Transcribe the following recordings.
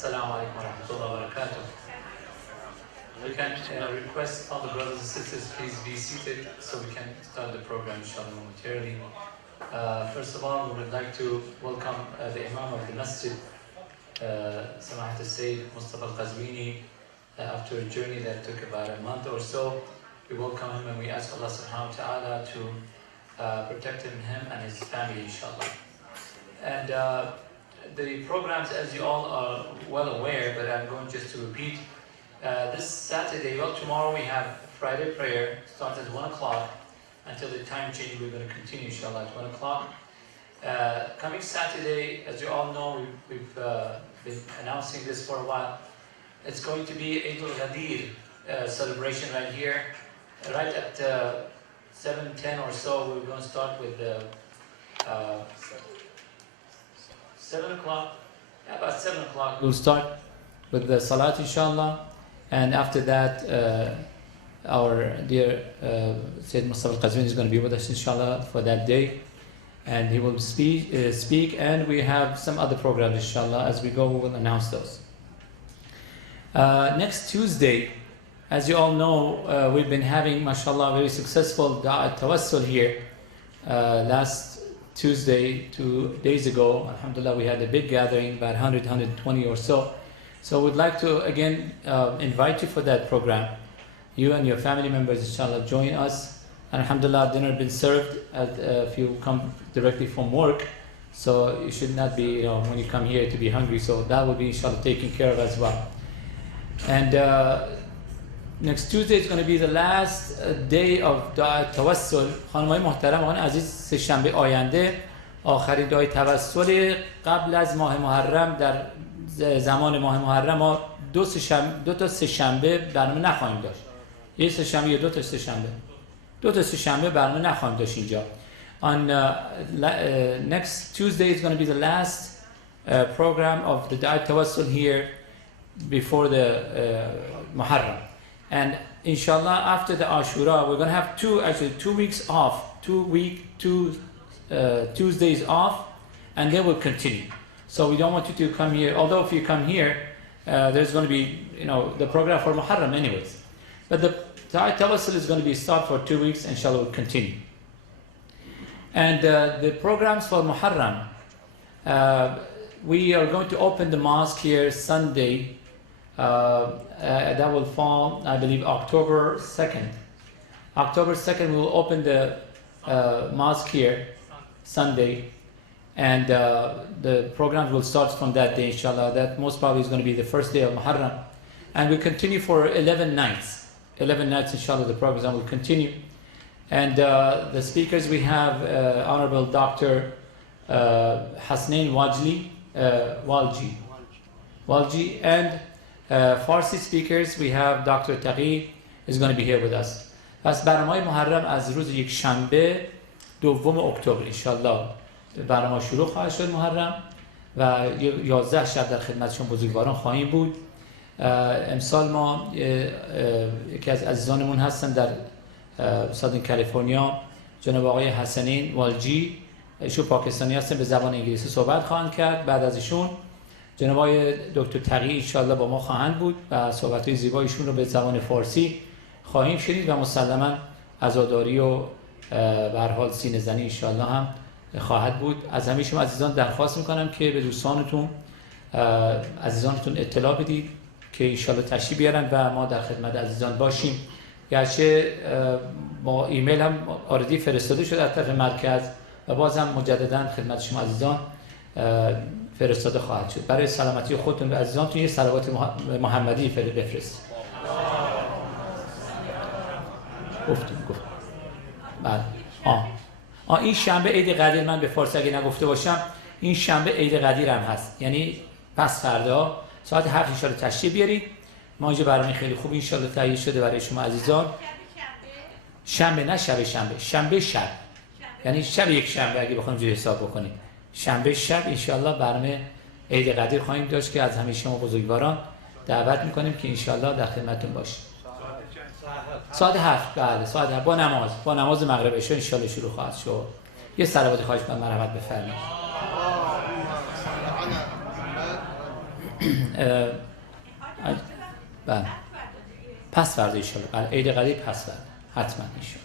Assalamu alaikum wa rahmatullahi wa barakatuh. We can request all the brothers and sisters please be seated so we can start the program inshallah momentarily. First of all, we would like to welcome the Imam of the Masjid, Samahat al-Sayyid Mustafa al-Qazwini. After a journey that took about a month or so, we welcome him and we ask Allah subhanahu wa ta'ala to protect him and his family inshallah. And the programs, as you all are well aware, but I'm going just to repeat, this Saturday, well tomorrow we have Friday prayer, starts at 1 o'clock until the time change. We're going to continue inshallah at 1 o'clock. Coming Saturday, as you all know, we've been announcing this for a while. It's going to be Eid al-Ghadir celebration right here, right at 7:10 or so. We're going to start with 7 o'clock. About 7 o'clock we'll start with the Salat inshallah, and after that our dear Sayyid Mustafa al-Qazwini is going to be with us inshallah for that day, and he will speak, and we have some other programs inshallah. As we go, we will announce those. Next Tuesday, as you all know, we've been having, mashallah, very successful Da'at Tawassul here. Last Tuesday, 2 days ago, alhamdulillah, we had a big gathering, about 100, 120 or so. So we'd like to again invite you for that program. You and your family members, inshallah, join us. And alhamdulillah, dinner has been served if you come directly from work. So you should not be, when you come here to be hungry. So that will be, inshallah, taken care of as well. And next Tuesday is going to be the last day of Da'at Tawassul. خانم‌های محترم آقایان عزیز، سه‌شنبه آینده آخرین دعای توسل قبل از ماه محرم. در زمان ماه محرم ما دو تا سه‌شنبه برنامه نخواهیم داشت. یه سه‌شنبه یا دو تا سه‌شنبه برنامه نخواهیم داشت اینجا. On next Tuesday is going to be the last program of the Da'at Tawassul here before the Muharram. And inshallah, after the Ashura, we're going to have 2 weeks off, 2 Tuesdays off, and then we'll continue. So we don't want you to come here, although if you come here, there's going to be, the program for Muharram anyways. But the Da'at Tawassul is going to be stopped for 2 weeks, inshallah, will continue. And the programs for Muharram, we are going to open the mosque here Sunday. That will fall, I believe, October 2nd. October 2nd, we will open the mosque here Sunday, and the programs will start from that day, inshallah. That most probably is going to be the first day of Muharram, and we'll continue for 11 nights. 11 nights, inshallah, the program will continue. And the speakers we have Honorable Dr. Hasnain Walji, and Farsi speakers, we have Dr. Taqi is going to be here with us. پس برنامه محرم از روز یک شنبه 2 اکتبر انشالله برنامه شروع خواهد شد محرم و 11 شب در خدمتشون بزرگواران خواهیم بود. امسال ما یکی از عزیزانمون هستن در سادن کالیفرنیا، جناب آقای حسنین والجی، ایشون پاکستانی هستن، به زبان انگلیسی صحبت خواهند کرد. بعد از ایشون جناب آقای دکتر تقی انشالله با ما خواهند بود و صحبت‌های زیبایشون رو به زبان فارسی خواهیم شنید و مسلماً عزاداری و به هر حال سینه‌زنی انشالله هم خواهد بود. از همه شما عزیزان درخواست میکنم که به دوستانتون عزیزانتون اطلاع بدید که انشالله تشریف بیارن و ما در خدمت عزیزان باشیم. گرچه با ایمیل هم آردی فرستاده شده از طرف مرکز و بازم مجددا خدمت شما عزیزان فرستاده خواهد شد. برای سلامتی خودتون و عزیزانتون یه صلوات محمدی بفرست. گفت. بعد این شنبه عید قدیر، من به فارسی اگه نگفته باشم، این شنبه عید قدیر هم هست، یعنی پس فردا ساعت 7 ان شاء الله تشریف بیارید. ما اینجا برنامه خیلی خوب ان شاء الله تهیه شده برای شما عزیزان. شنبه نه شنبه شب، یعنی شب یک شنبه اگه بخوایم جوری حساب بکنیم. شنبه شب ان شاء الله برنامه عید قدیر خواهیم داشت که از همه شما بزرگواران دعوت میکنیم که ان شاء الله در خدمتتون باشیم. ساعت 7 بله، ساعت 7 با نماز مغرب عشا ان شاء الله شروع خواهد شد. یه صلوات خواهش کنم مرحمت بفرمایید. بله پس فردا ایشالله بله عید قریب پس فردا حتما ایشالله.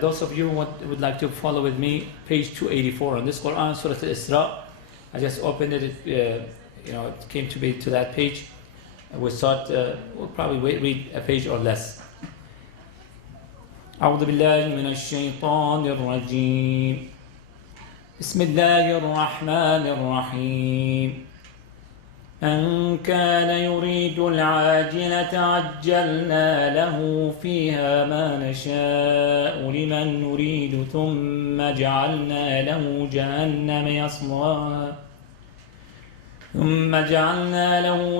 Those of you who would like to follow with me, page 284 on this Quran, Surah Al-Isra. I just opened it, it came to be to that page. We thought we'll probably read a page or less. أعوذ بالله من الشيطان الرجيم. بسم الله الرحمن الرحيم. من كان يريد العاجلة عجلنا له فيها ما نشاء لمن نريد ثم جعلنا له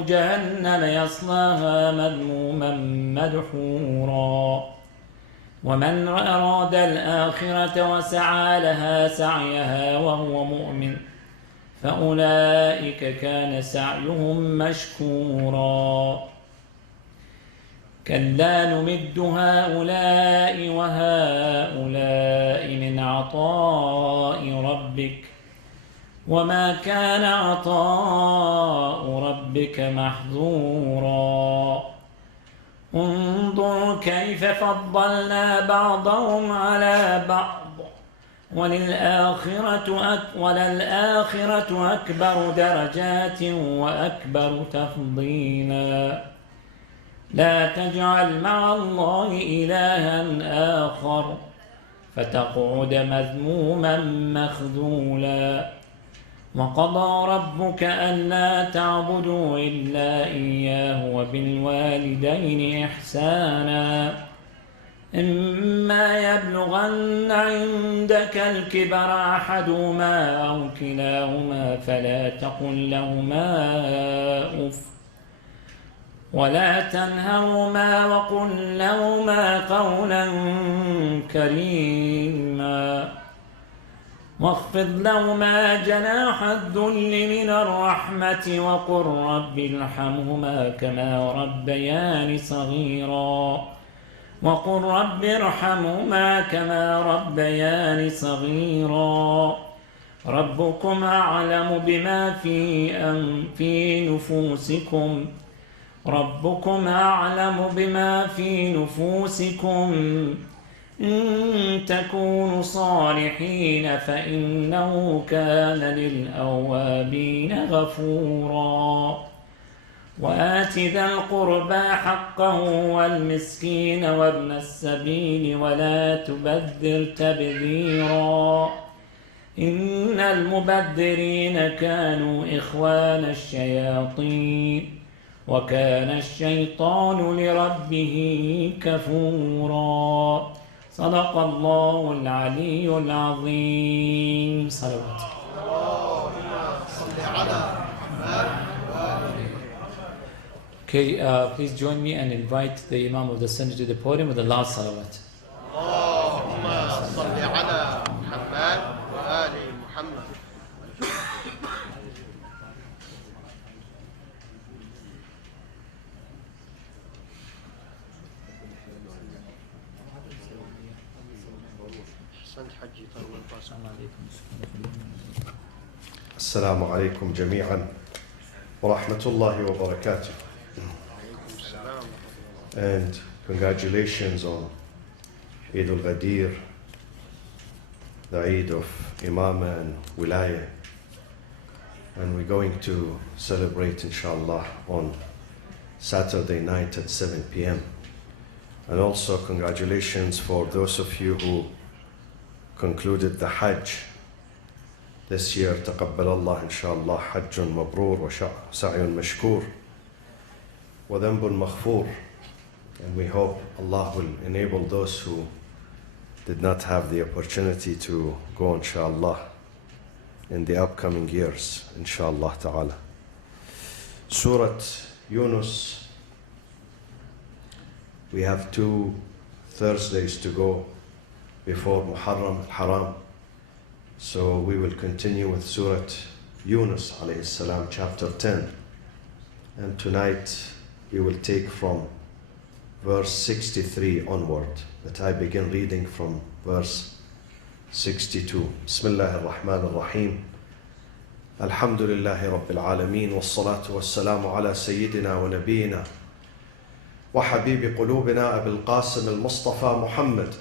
جهنم يصلاها مذموما مدحورا. ومن أراد الآخرة وسعى لها سعيها وهو مؤمن فأولئك كان سعيهم مشكورا. كلا نمد هؤلاء وهؤلاء من عطاء ربك وما كان عطاء ربك محظورا. انظر كيف فضلنا بعضهم على بعض وللآخرة أكبر درجات وأكبر تفضيلا. لا تجعل مع الله إلها آخر فتقعد مذموما مخذولا. وقضى ربك ألا تعبدوا إلا إياه وبالوالدين إحسانا. إما يبلغن عندك الكبر أحدهما أو كلاهما فلا تقل لهما أف ولا تنهرهما وقل لهما قولا كريما. واخفض لهما جناح الذل من الرحمة وقل رب ارحمهما كما ربياني صغيرا. وقل رب ارحمهما كما ربياني صغيرا. ربكم أعلم بما في نفوسكم إن تكونوا صالحين فإنه كان للأوابين غفورا. وآت ذا القربى حقه والمسكين وابن السبيل ولا تبذر تبذيرا. إن المبذرين كانوا إخوان الشياطين وكان الشيطان لربه كفورا. صدق الله العلي العظيم. صلوات. Okay, please join me and invite the Imam of the Sunnah to the podium with the last salawat. اللهم صل على محمد وآل محمد. السلام عليكم جميعا ورحمة الله وبركاته. And congratulations on Eid al-Ghadir, the Eid of Imama and Wilaya. And we're going to celebrate inshallah on Saturday night at 7 p.m. And also congratulations for those of you who concluded the Hajj this year. تقبل الله إن شاء الله حج مبرور وسعي مشكور وذنب مغفور. And we hope Allah will enable those who did not have the opportunity to go inshallah in the upcoming years inshallah ta'ala. Surah Yunus, we have 2 Thursdays to go before Muharram al-Haram. So we will continue with Surah Yunus alayhi salam, chapter 10. And tonight we will take from verse 63 onward, but I begin reading from verse 62. Bismillah ar-Rahman ar-Rahim. الحمد لله رب العالمين والصلاة والسلام على سيدنا ونبينا وحبيب قلوبنا أبي القاسم المصطفى محمد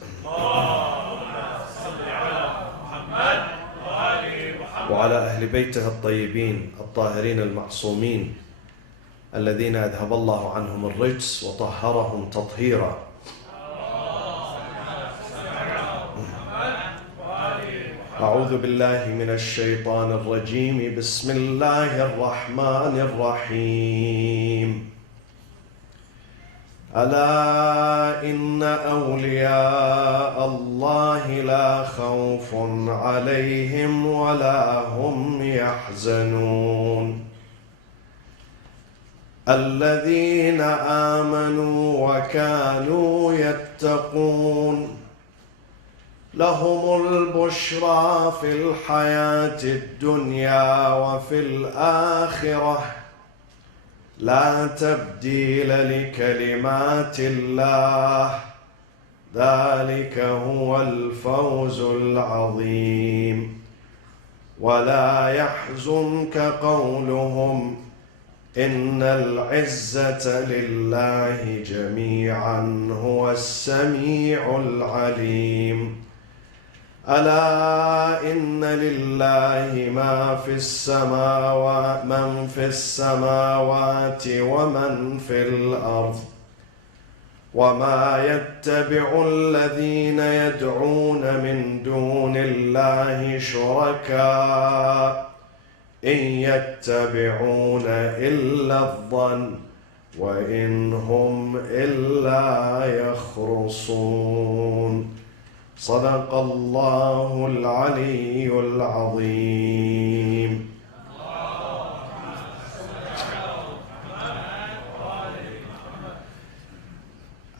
وعلى أهل بيته الطيبين الطاهرين المعصومين الذين أذهب الله عنهم الرجس وطهرهم تطهيرا. أعوذ بالله من الشيطان الرجيم. بسم الله الرحمن الرحيم. ألا إن أولياء الله لا خوف عليهم ولا هم يحزنون الذين آمنوا وكانوا يتقون لهم البشرى في الحياة الدنيا وفي الآخرة لا تبديل لكلمات الله ذلك هو الفوز العظيم. ولا يحزنك قولهم إن العزة لله جميعا هو السميع العليم. ألا إن لله ما في السماوات من في السماوات ومن في الأرض وما يتبع الذين يدعون من دون الله شركاء إن يتبعون إلا الظن وإن هم إلا يخرصون. صدق الله العلي العظيم.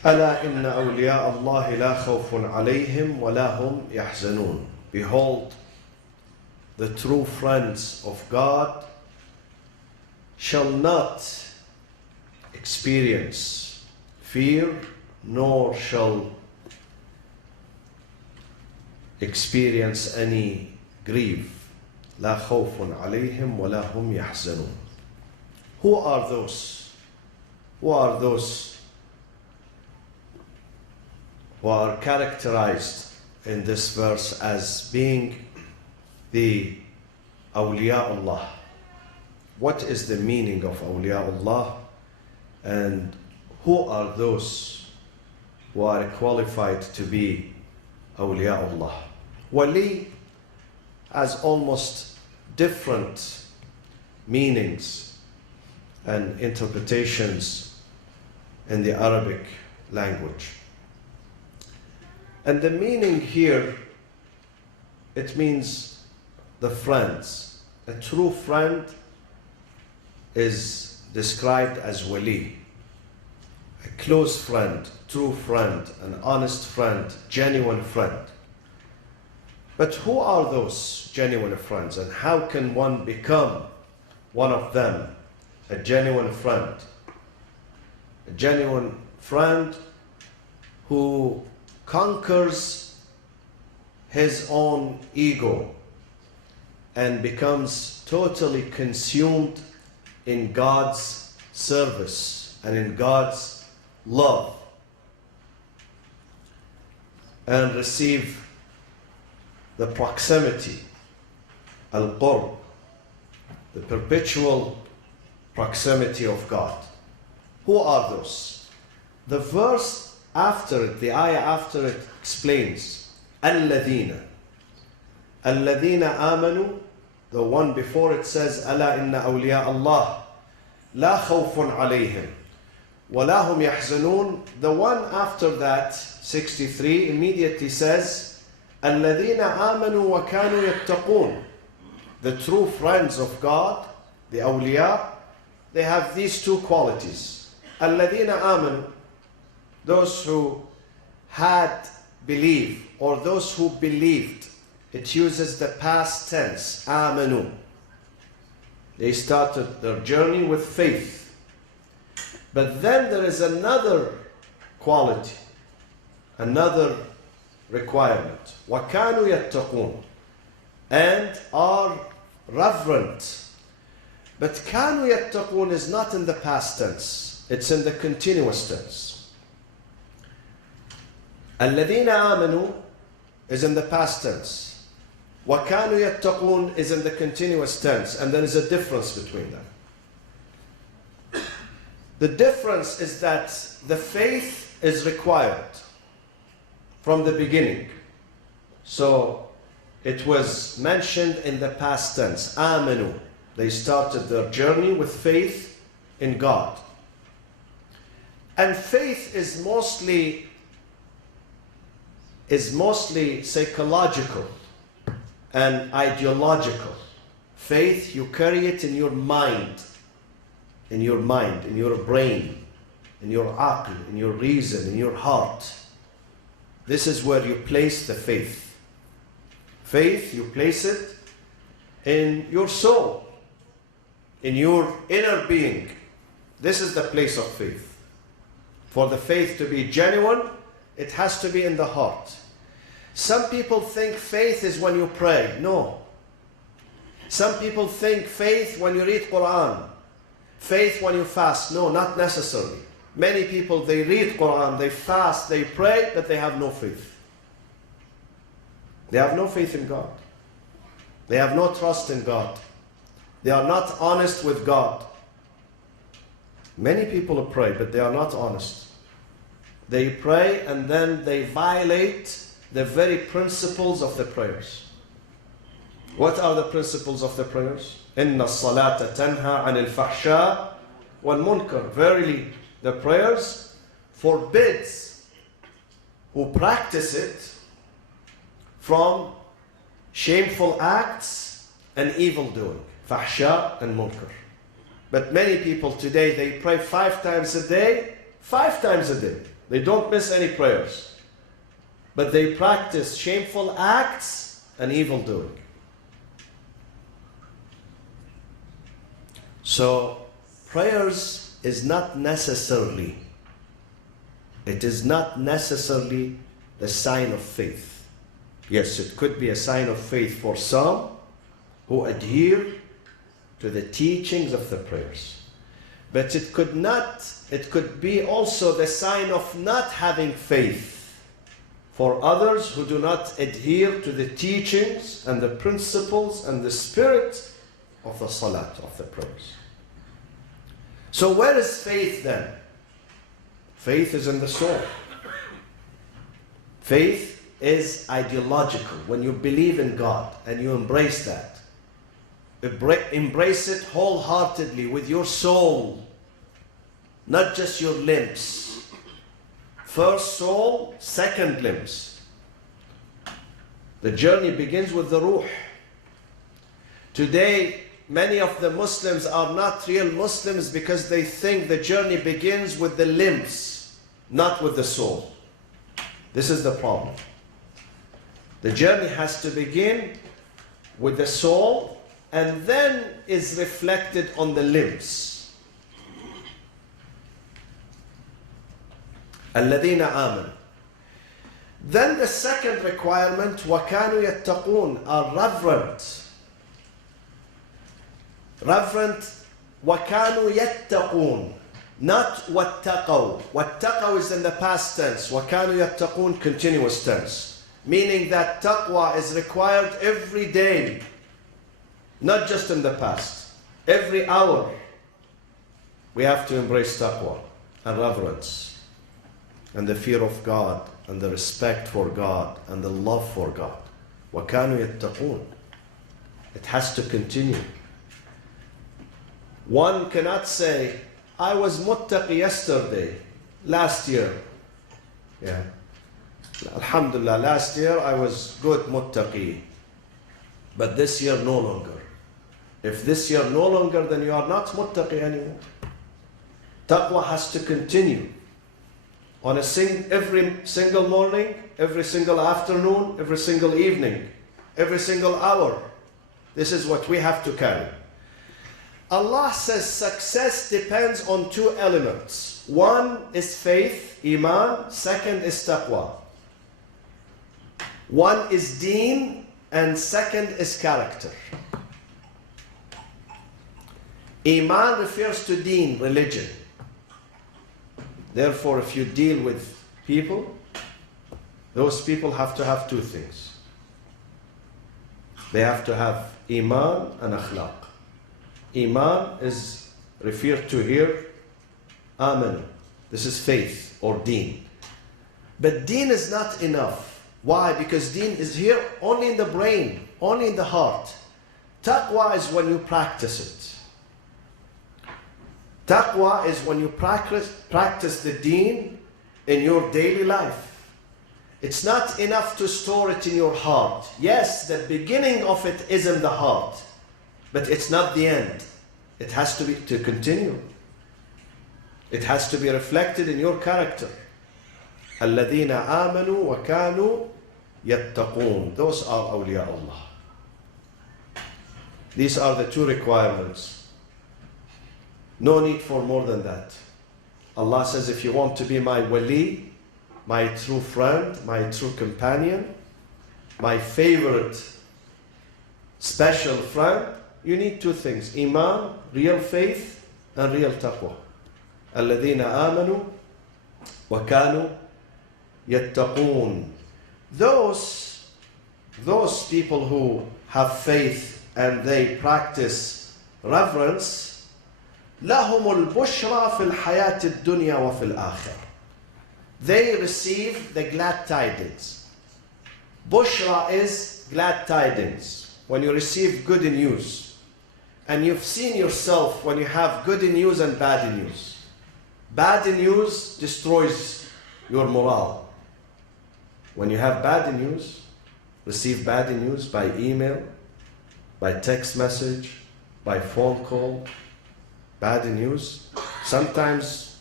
ألا إن أولياء الله لا خوف عليهم ولا هم يحزنون. Behold, the true friends of God shall not experience fear, nor shall experience any grief. لا خوف عليهم ولا هم يحزنون. Who are those? Who are those who are characterized in this verse as being the awliya Allah? What is the meaning of awliya Allah, and who are those who are qualified to be awliya Allah? Wali has almost different meanings and interpretations in the Arabic language. And the meaning here, it means the friends. A true friend is described as wali. A close friend, true friend, an honest friend, genuine friend. But who are those genuine friends, and how can one become one of them, a genuine friend? A genuine friend who conquers his own ego and becomes totally consumed in God's service and in God's love, and receive the proximity, al-qurb, the perpetual proximity of God. Who are those? The verse after it, the ayah after it explains, الَّذِينَ آمَنُوا. The one before it says, أَلَا إِنَّ أَوْلِيَاءَ اللَّهِ لَا خَوْفٌ عَلَيْهِمْ وَلَا هُمْ يَحْزَنُونَ. The one after that, 63, immediately says, الَّذِينَ آمَنُوا وَكَانُوا يَتَّقُونَ. The true friends of God, the awliya, they have these two qualities. الَّذِينَ آمَنُوا, those who had believed, or those who believed. It uses the past tense, آمَنُوا. They started their journey with faith. But then there is another quality, another requirement. وَكَانُوا يَتَّقُونَ. And are reverent. But كانوا يتقون is not in the past tense, it's in the continuous tense. الذين آمنوا is in the past tense. وكانوا يتقون is in the continuous tense, and there is a difference between them. The difference is that the faith is required from the beginning. So it was mentioned in the past tense. آمنوا. They started their journey with faith in God. And faith is mostly psychological and ideological. Faith, you carry it in your mind, in your brain, in your aql, in your reason, in your heart. This is where you place the faith. Faith, you place it in your soul, in your inner being. This is the place of faith. For the faith to be genuine, it has to be in the heart. Some people think faith is when you pray. No. Some people think faith when you read Quran. Faith when you fast. No, not necessarily. Many people, they read Quran, they fast, they pray, but they have no faith. They have no faith in God. They have no trust in God. They are not honest with God. Many people pray, but they are not honest. They pray and then they violate the very principles of the prayers. What are the principles of the prayers? إِنَّ الصَّلَاةَ تَنْهَى عَنِ الْفَحْشَاءِ وَالْمُنْكَرِ. Verily, the prayers forbids who practice it from shameful acts and evil doing. Fahsha and munkar. But many people today, they pray 5 times a day. 5 times a day. They don't miss any prayers. But they practice shameful acts and evil doing. So, prayers is not necessarily, it is not necessarily the sign of faith. Yes, it could be a sign of faith for some who adhere to the teachings of the prayers. But it could be also the sign of not having faith for others who do not adhere to the teachings and the principles and the spirit of the salat, of the prayers. So where is faith then? Faith is in the soul. Faith is ideological. When you believe in God and you embrace that, embrace it wholeheartedly with your soul, not just your limbs. First soul, second limbs. The journey begins with the ruh. Today, many of the Muslims are not real Muslims because they think the journey begins with the limbs, not with the soul. This is the problem. The journey has to begin with the soul and then is reflected on the limbs. الَّذِينَ آمَنُوا. Then the second requirement, وَكَانُوا يَتَّقُونَ, are reverent. Reverent, وَكَانُوا يَتَّقُونَ, not وَاتَّقَوْا. وَاتَّقَوْا is in the past tense. وَكَانُوا يَتَّقُونَ, continuous tense. Meaning that taqwa is required every day. Not just in the past. Every hour we have to embrace taqwa and reverence and the fear of God and the respect for God and the love for God. وَكَانُوا يَتَّقُونَ. It has to continue. One cannot say, I was muttaqi yesterday, last year. Yeah. Alhamdulillah, last year I was good muttaqi. But this year no longer. If this year no longer, then you are not muttaqi anymore. Taqwa has to continue. On every single morning, every single afternoon, every single evening, every single hour. This is what we have to carry. Allah says success depends on 2 elements. One is faith, iman. Second is taqwa. One is deen and second is character. Iman refers to deen, religion. Therefore, if you deal with people, those people have to have two things. They have to have Iman and Akhlaq. Iman is referred to here, Amen. This is faith or deen. But deen is not enough. Why? Because deen is here only in the brain, only in the heart. Taqwa is when you practice it. Taqwa is when you practice the deen in your daily life. It's not enough to store it in your heart. Yes, the beginning of it is in the heart, but it's not the end. It has to continue. It has to be reflected in your character. الَّذِينَ آمَنُوا وَكَانُوا يَتَّقُونَ. Those are awliya Allah. These are the two requirements. No need for more than that. Allah says, if you want to be my wali, my true friend, my true companion, my favorite special friend, you need two things: Iman, real faith, and real taqwa. الَّذِينَ آمَنُوا وَكَانُوا يَتَّقُونَ. Those people who have faith and they practice reverence, لَهُمُ الْبُشْرَى فِي الْحَيَاةِ الدُّنْيَا وَفِي الْآخِرَةِ. They receive the glad tidings. Bushra is glad tidings. When you receive good news. And you've seen yourself when you have good news and bad news. Bad news destroys your morale. When you have bad news, receive bad news by email, by text message, by phone call, bad news sometimes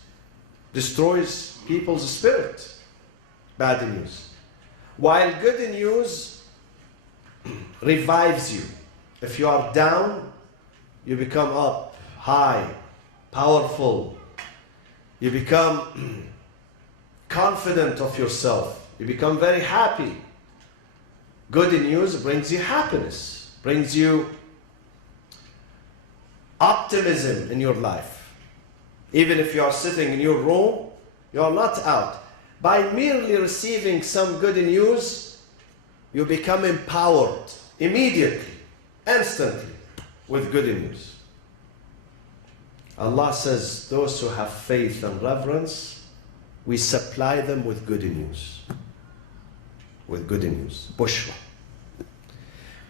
destroys people's spirit. Bad news. While good news revives you. If you are down, you become up, high, powerful. You become confident of yourself. You become very happy. Good news brings you happiness, brings you optimism in your life. Even if you are sitting in your room, you are not out. By merely receiving some good news, you become empowered immediately, instantly, with good news. Allah says, those who have faith and reverence, we supply them with good news. With good news. Bushra.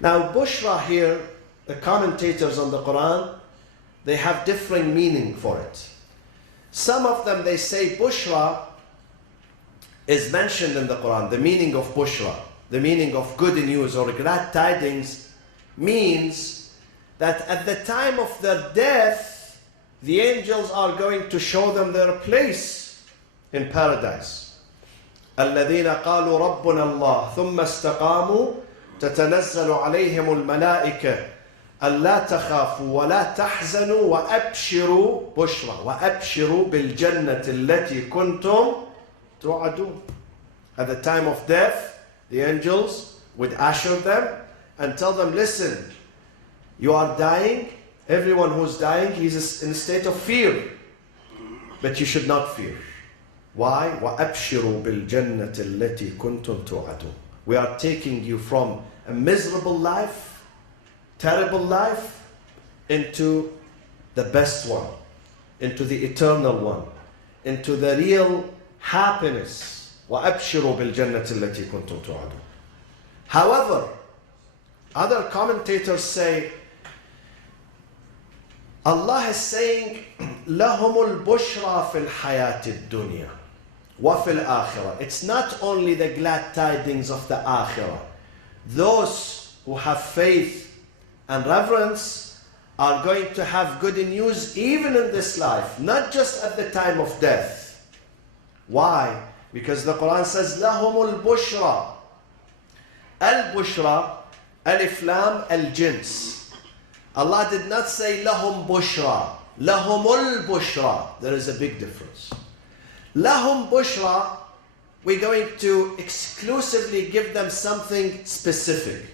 Now, Bushra here, the commentators on the Quran, they have differing meaning for it. Some of them, they say Bushra is mentioned in the Quran. The meaning of Bushra, the meaning of good news or glad tidings, means that at the time of their death, the angels are going to show them their place in paradise. الَّذِينَ قَالُوا رَبُّنَا اللَّهُ ثُمَّ اسْتَقَامُوا تَتَنَزَّلُ عَلَيْهِمُ الْمَلَائِكَةُ أَلَّا تَخَافُوا وَلَا تَحْزَنُوا وَأَبْشِرُوا بُشْرًا وَأَبْشِرُوا بِالْجَنَّةِ الَّتِي كُنْتُمْ تُوعَدُونَ. At the time of death, the angels would usher them and tell them, listen, you are dying. Everyone who's dying, he's in a state of fear. But you should not fear. Why? وَأَبْشِرُوا بِالْجَنَّةِ الَّتِي كُنْتُمْ تُوعَدُونَ. We are taking you from a miserable life, terrible life, into the best one, into the eternal one, into the real happiness. وَأَبْشِرُوا بِالْجَنَّةِ الَّتِي كُنْتُمْ تُوعَدُونَ. However, other commentators say, Allah is saying, لَهُمُ الْبُشْرَى فِي الْحَيَاةِ الدُّنْيَا وَفِي الْآخِرَةِ. It's not only the glad tidings of the Akhirah. Those who have faith and reverence are going to have good news even in this life, not just at the time of death. Why? Because the Quran says, لَهُمُ الْبُشْرَى. Al-Bushra, Alif Lam, Al-Jins. Allah did not say lahum bushra, lahumul bushra. There is a big difference. Lahum bushra, we're going to exclusively give them something specific.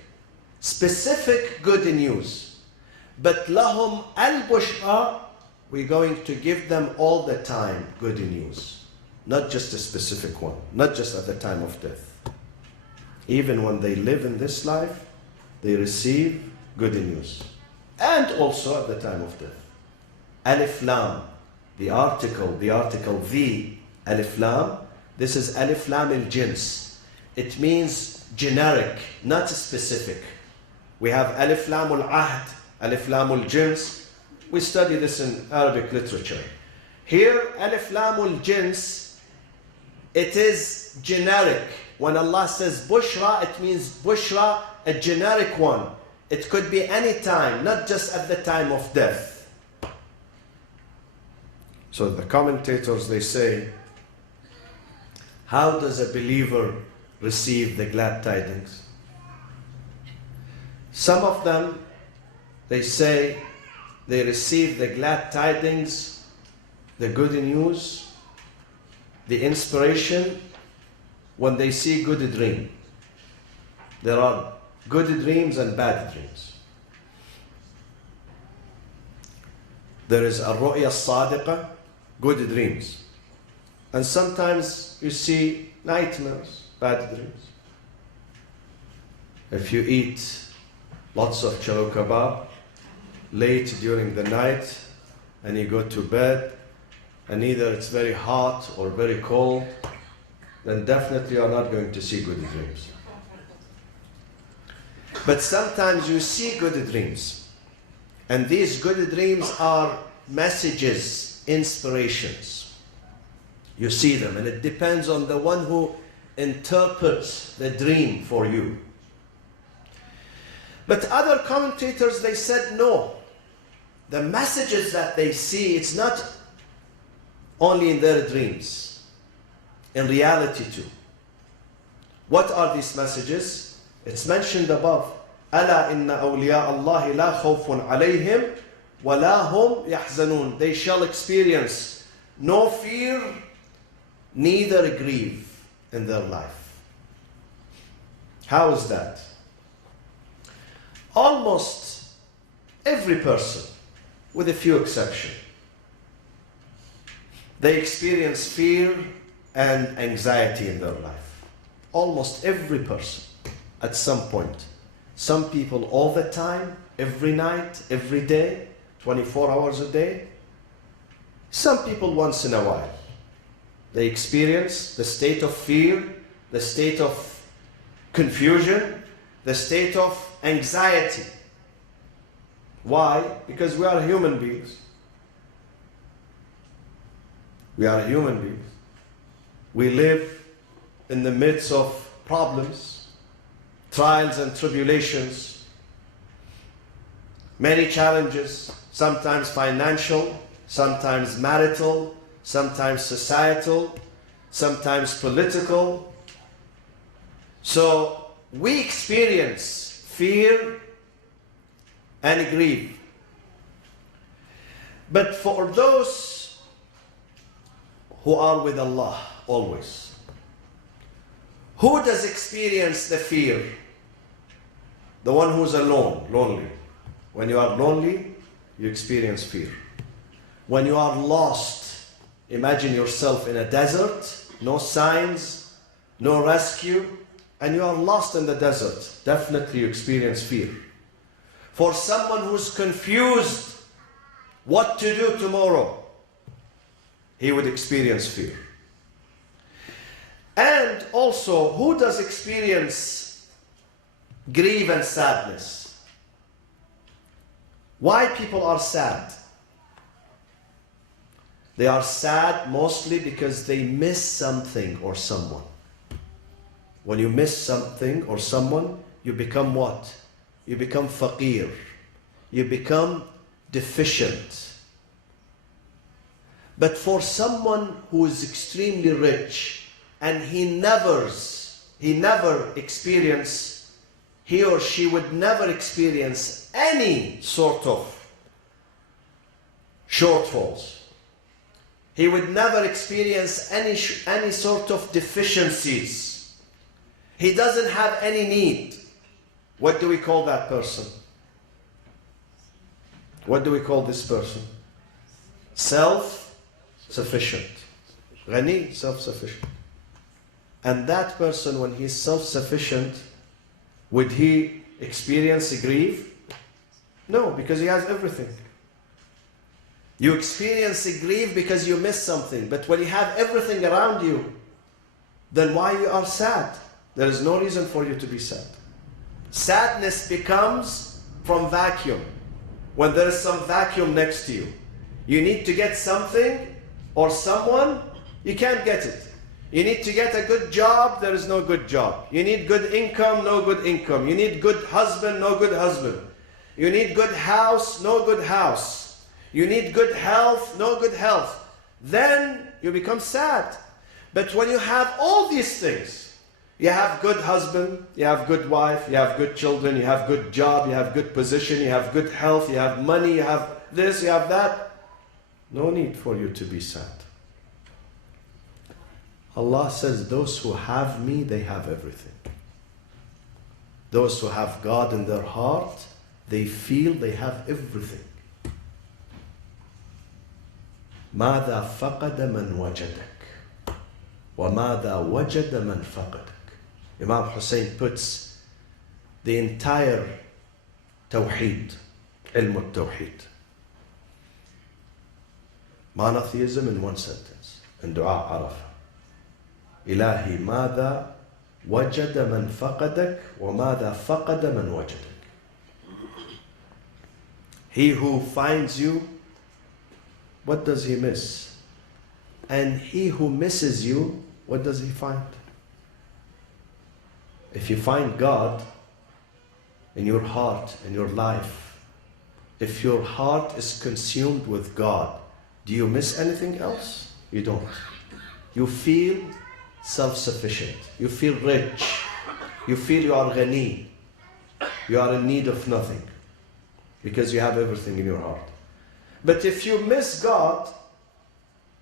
Specific good news. But lahum al-bushra, we're going to give them all the time good news. Not just a specific one, not just at the time of death. Even when they live in this life, they receive good news. And also at the time of death. Alif Lam, the article the, Alif Lam, this is Alif Lam al-Jins. It means generic, not specific. We have Alif Lam al-Ahd, Alif Lam al-Jins. We study this in Arabic literature. Here, Alif Lam al-Jins, it is generic. When Allah says Bushra, it means Bushra, a generic one. It could be any time, not just at the time of death. So the commentators, they say, how does a believer receive the glad tidings? Some of them, they say, they receive the glad tidings, the good news, the inspiration, when they see good dream. There are good dreams and bad dreams. There is al-ru'ya as-sadiqa, good dreams. And sometimes you see nightmares, bad dreams. If you eat lots of chalo kebab late during the night and you go to bed and either it's very hot or very cold, then definitely you are not going to see good dreams. But sometimes you see good dreams. And these good dreams are messages, inspirations. You see them, and it depends on the one who interprets the dream for you. But other commentators, they said no. The messages that they see, it's not only in their dreams. In reality too. What are these messages? It's mentioned above. أَلَا إِنَّ أَوْلِيَاءَ اللَّهِ لَا خَوْفٌ عَلَيْهِمْ وَلَا هُمْ يَحْزَنُونَ. They shall experience no fear, neither grief in their life. How is that? Almost every person, with a few exceptions, they experience fear and anxiety in their life. Almost every person at some point. Some people all the time, every night, every day, 24 hours a day. Some people once in a while. They experience the state of fear, the state of confusion, the state of anxiety. Why? Because we are human beings. We are human beings. We live in the midst of problems, trials and tribulations, many challenges, sometimes financial, sometimes marital, sometimes societal, sometimes political. So we experience fear and grief. But for those who are with Allah always, who does experience the fear? The one who's alone, lonely. When you are lonely, you experience fear. When you are lost, imagine yourself in a desert, no signs, no rescue, and you are lost in the desert, definitely you experience fear. For someone who's confused what to do tomorrow, he would experience fear. And also, who does experience grief and sadness? Why people are sad? They are sad mostly because they miss something or someone. When you miss something or someone, you become what? You become faqir. You become deficient. But for someone who is extremely rich and he or she would never experience any sort of shortfalls. He would never experience any sort of deficiencies. He doesn't have any need. What do we call that person? What do we call this person? Self-sufficient. Ghani, self-sufficient. And that person, when he's self-sufficient, would he experience grief? No, because he has everything. You experience grief because you miss something. But when you have everything around you, then why you are sad? There is no reason for you to be sad. Sadness becomes from vacuum. When there is some vacuum next to you, you need to get something or someone, you can't get it. You need to get a good job, there is no good job. You need good income, no good income. You need good husband, no good husband. You need good house, no good house. You need good health, no good health. Then you become sad. But when you have all these things, you have good husband, you have good wife, you have good children, you have good job, you have good position, you have good health, you have money, you have this, you have that. No need for you to be sad. Allah says, those who have me, they have everything. Those who have God in their heart, they feel they have everything. ماذا فقد من وجدك وماذا وجد من فقدك. Imam Hussein puts the entire Tawheed, ilm al-Tawheed, monotheism in one sentence, in Dua Arafah. إلهي ماذا وجد من فقدك وماذا فقد من وجدك. He who finds you, what does he miss? And he who misses you, what does he find? If you find God in your heart, in your life, if your heart is consumed with God, do you miss anything else? You don't. You feel self-sufficient. You feel rich. You feel you are ghani. You are in need of nothing because you have everything in your heart. But if you miss God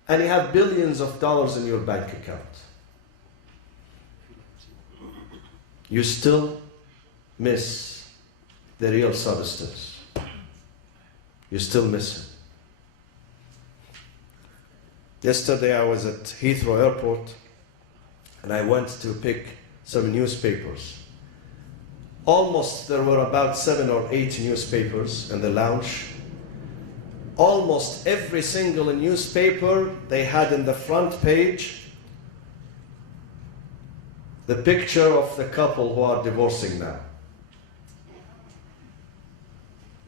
and you have billions of dollars in your bank account, you still miss the real substance. You still miss it. Yesterday I was at Heathrow Airport and I went to pick some newspapers. Almost, there were about 7 or 8 newspapers in the lounge. Almost every single newspaper, they had in the front page the picture of the couple who are divorcing now.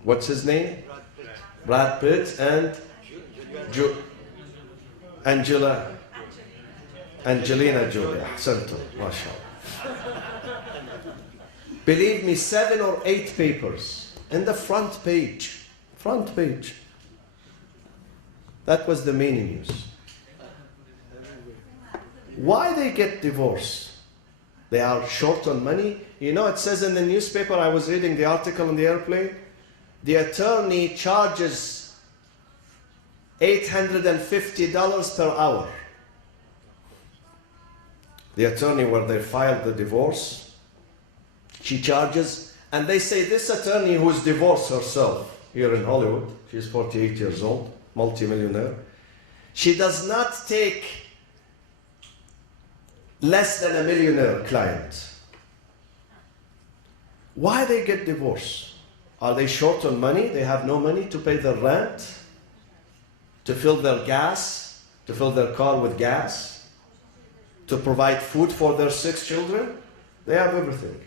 What's his name? Brad Pitt and Angelina Jolie. Ahsantum, mashallah. Believe me, 7 or 8 papers in the front page. Front page. That was the main news. Why they get divorced? They are short on money. You know, it says in the newspaper, I was reading the article on the airplane, the attorney charges $850 per hour. The attorney where they filed the divorce, she charges, and they say this attorney who's divorced herself here in Hollywood, she's 48 years old, multi-millionaire, she does not take less than a millionaire client. Why they get divorced? Are they short on money? They have no money to pay their rent, to fill their gas, to fill their car with gas, to provide food for their 6 children? They have everything.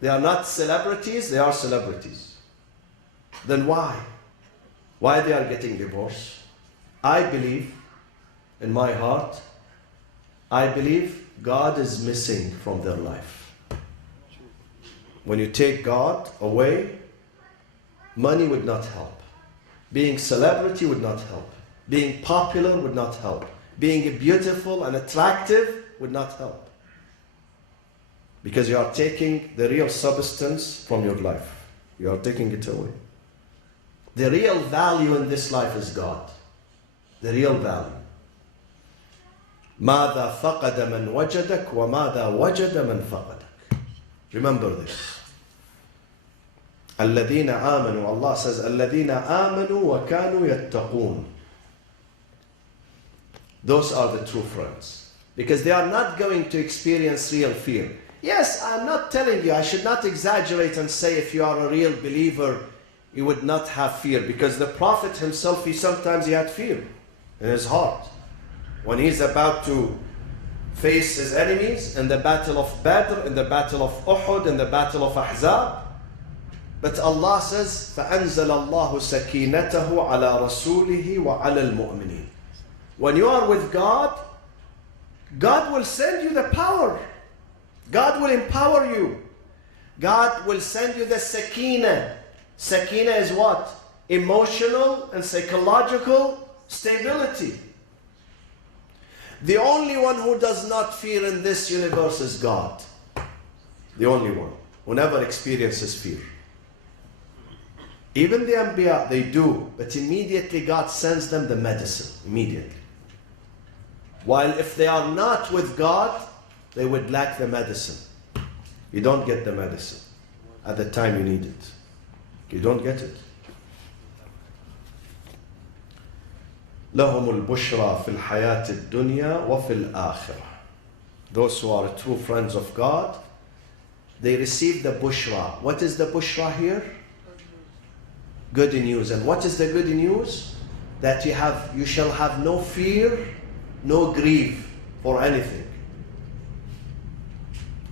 They are not celebrities, they are celebrities. Then why? Why they are getting divorced? I believe, in my heart, I believe God is missing from their life. When you take God away, money would not help. Being celebrity would not help. Being popular would not help. Being beautiful and attractive would not help. Because you are taking the real substance from your life. You are taking it away. The real value in this life is God. The real value. ماذا فقد من وجدك وماذا وجد من فقدك. Remember this. الذين آمنوا, Allah says, الذين آمنوا وكانوا يتقون. Those are the true friends. Because they are not going to experience real fear. Yes, I'm not telling you, I should not exaggerate and say if you are a real believer, you would not have fear. Because the Prophet himself, sometimes he had fear in his heart. When he's about to face his enemies in the battle of Badr, in the battle of Uhud, in the battle of Ahzab. But Allah says, فَأَنزَلَ اللَّهُ سَكِينَتَهُ عَلَى رَسُولِهِ وَعَلَى الْمُؤْمِنِينَ. When you are with God, God will send you the power. God will empower you. God will send you the sakina. Sakina is what? Emotional and psychological stability. The only one who does not fear in this universe is God. The only one who never experiences fear. Even the Anbiya, they do, but immediately God sends them the medicine, immediately. While if they are not with God, they would lack the medicine. You don't get the medicine at the time you need it. You don't get it. لهم البشرى في الحياة الدنيا وفي الآخرة. Those who are true friends of God, they receive the bushra. What is the bushra here? Good news. And what is the good news? That you shall have no fear, no grief for anything.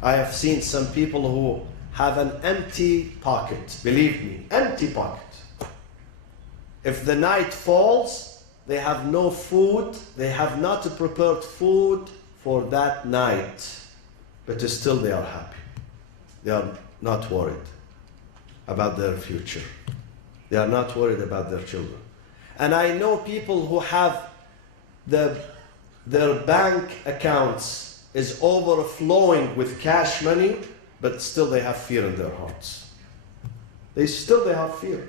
I have seen some people who have an empty pocket. Believe me, empty pocket. If the night falls, they have no food. They have not prepared food for that night. But still they are happy. They are not worried about their future. They are not worried about their children. And I know people who have their bank accounts is overflowing with cash money, but still they have fear in their hearts. They have fear.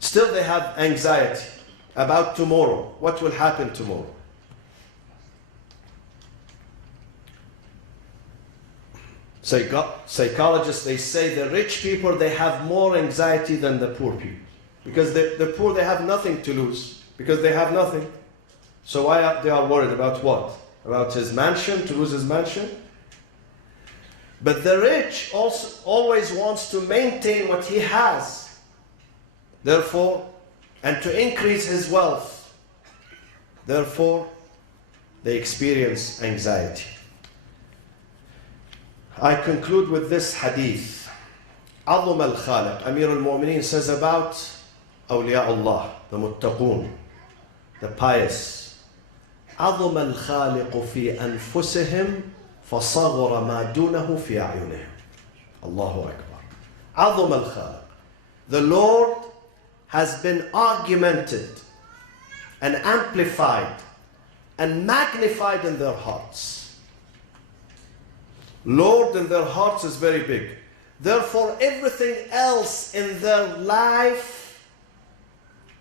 Still they have anxiety about tomorrow. What will happen tomorrow? Psychologists, they say the rich people, they have more anxiety than the poor people. Because the poor, they have nothing to lose. Because they have nothing. So why they are worried about what? About his mansion, to lose his mansion? But the rich also always wants to maintain what he has. Therefore, and to increase his wealth. Therefore, they experience anxiety. I conclude with this hadith. عظم الخالق. Amir al-Mu'mineen says about awliya Allah, the muttaqun, the pious. عظم الخالق في أنفسهم فصغر ما دونه في أعينهم. Allahu Akbar. عظم الخالق. The Lord has been augmented and amplified and magnified in their hearts. Lord in their hearts is very big. Therefore, everything else in their life,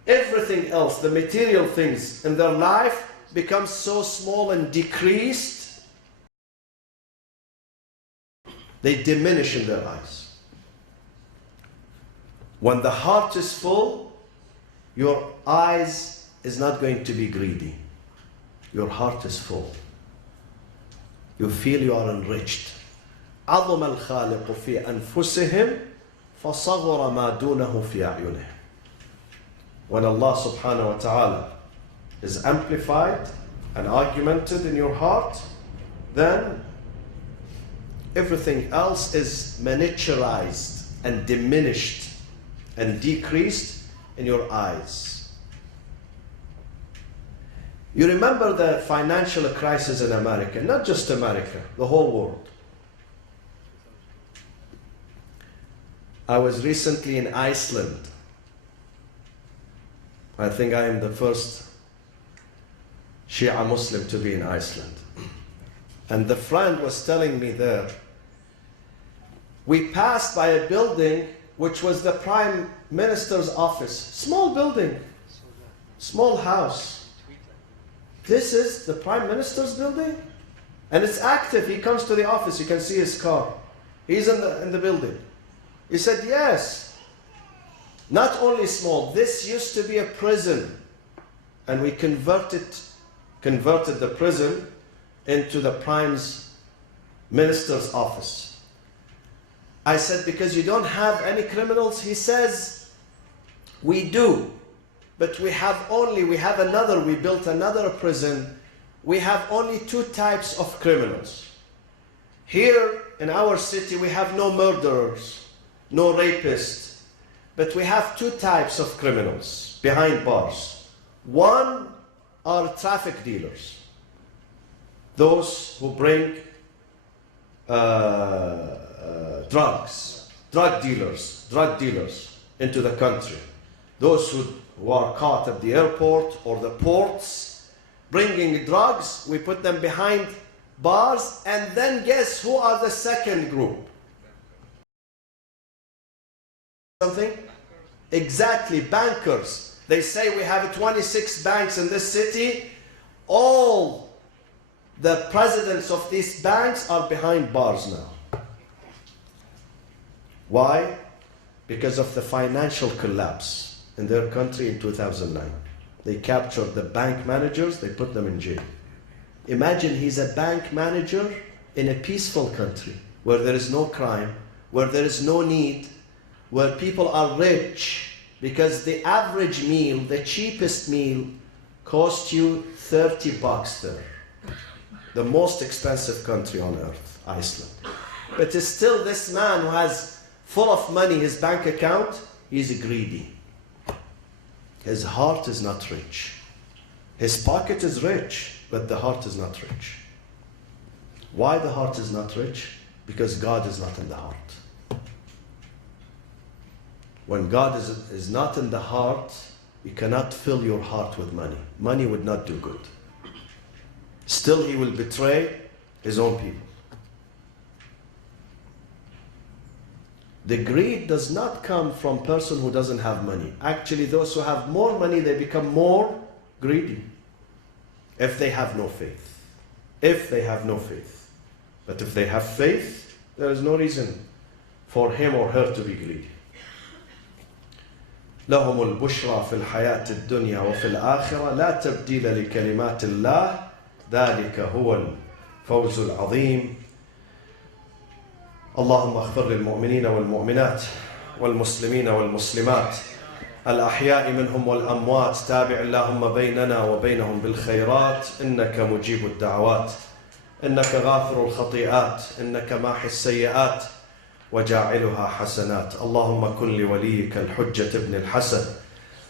everything else, the material things in their life becomes so small and decreased, they diminish in their eyes. When the heart is full, your eyes is not going to be greedy. Your heart is full. You feel you are enriched. عظم الخالق في أنفسهم فصغر ما دونه في أعينهم. When Allah subhanahu wa ta'ala is amplified and augmented in your heart, then everything else is miniaturized and diminished and decreased in your eyes. You remember the financial crisis in America, not just America, the whole world. I was recently in Iceland. I think I am the first Shia Muslim to be in Iceland. And the friend was telling me there, we passed by a building which was the Prime Minister's office. Small building, small house. This is the Prime Minister's building? And it's active. He comes to the office, you can see his car. He's in the building. He said, yes. Not only small, this used to be a prison. And we converted the prison into the Prime Minister's office. I said, because you don't have any criminals? He says, we do. But we built another prison. We have only 2 types of criminals. Here in our city, we have no murderers, no rapists, but we have 2 types of criminals behind bars. One are traffic dealers, those who bring drug dealers into the country. Those who are caught at the airport or the ports bringing drugs, we put them behind bars, and then guess who are the second group? Something? Exactly, bankers. They say we have 26 banks in this city. All the presidents of these banks are behind bars now. Why? Because of the financial collapse in their country in 2009. They captured the bank managers, they put them in jail. Imagine he's a bank manager in a peaceful country where there is no crime, where there is no need, where people are rich, because the average meal, the cheapest meal, costs you $30 there. The most expensive country on earth, Iceland. But it's still this man who has full of money, his bank account, he's greedy. His heart is not rich. His pocket is rich, but the heart is not rich. Why the heart is not rich? Because God is not in the heart. When God is not in the heart, you cannot fill your heart with money. Money would not do good. Still, he will betray his own people. The greed does not come from a person who doesn't have money. Actually, those who have more money, they become more greedy if they have no faith. If they have no faith. But if they have faith, there is no reason for him or her to be greedy. لهم البشرى في الحياة الدنيا وفي الآخرة لا تبديل لكلمات الله ذلك هو الفوز العظيم. اللهم اغفر للمؤمنين والمؤمنات والمسلمين والمسلمات الأحياء منهم والأموات. تابع اللهم بيننا وبينهم بالخيرات إنك مجيب الدعوات إنك غافر الخطيئات إنك ماحي السيئات وجاعلها حسنات. اللهم كن لوليك الحجة ابن الحسن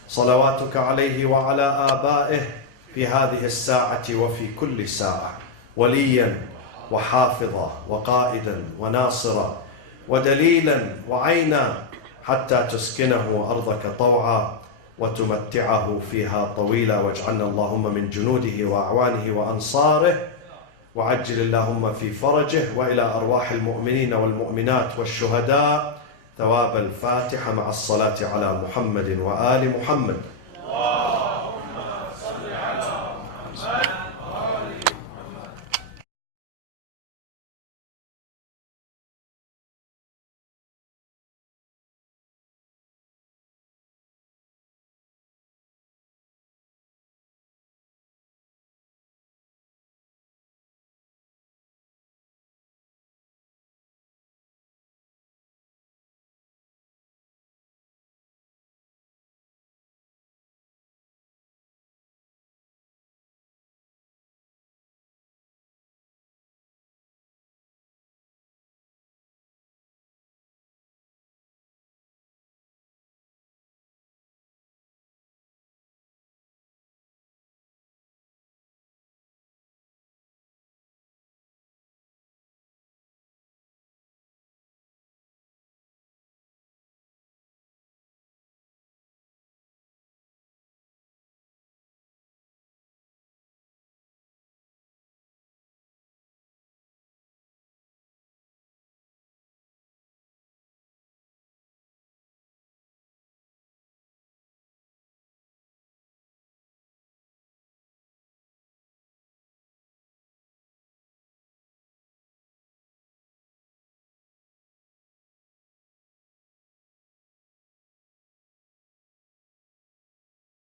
صلواتك عليه وعلى آبائه في هذه الساعة وفي كل ساعة وليا وحافظا وقائدا وناصرا ودليلا وعينا حتى تسكنه أرضك طوعا وتمتعه فيها طويلا واجعلنا اللهم من جنوده وأعوانه وأنصاره وعجل اللهم في فرجه وإلى أرواح المؤمنين والمؤمنات والشهداء ثواب الفاتحة مع الصلاة على محمد وآل محمد.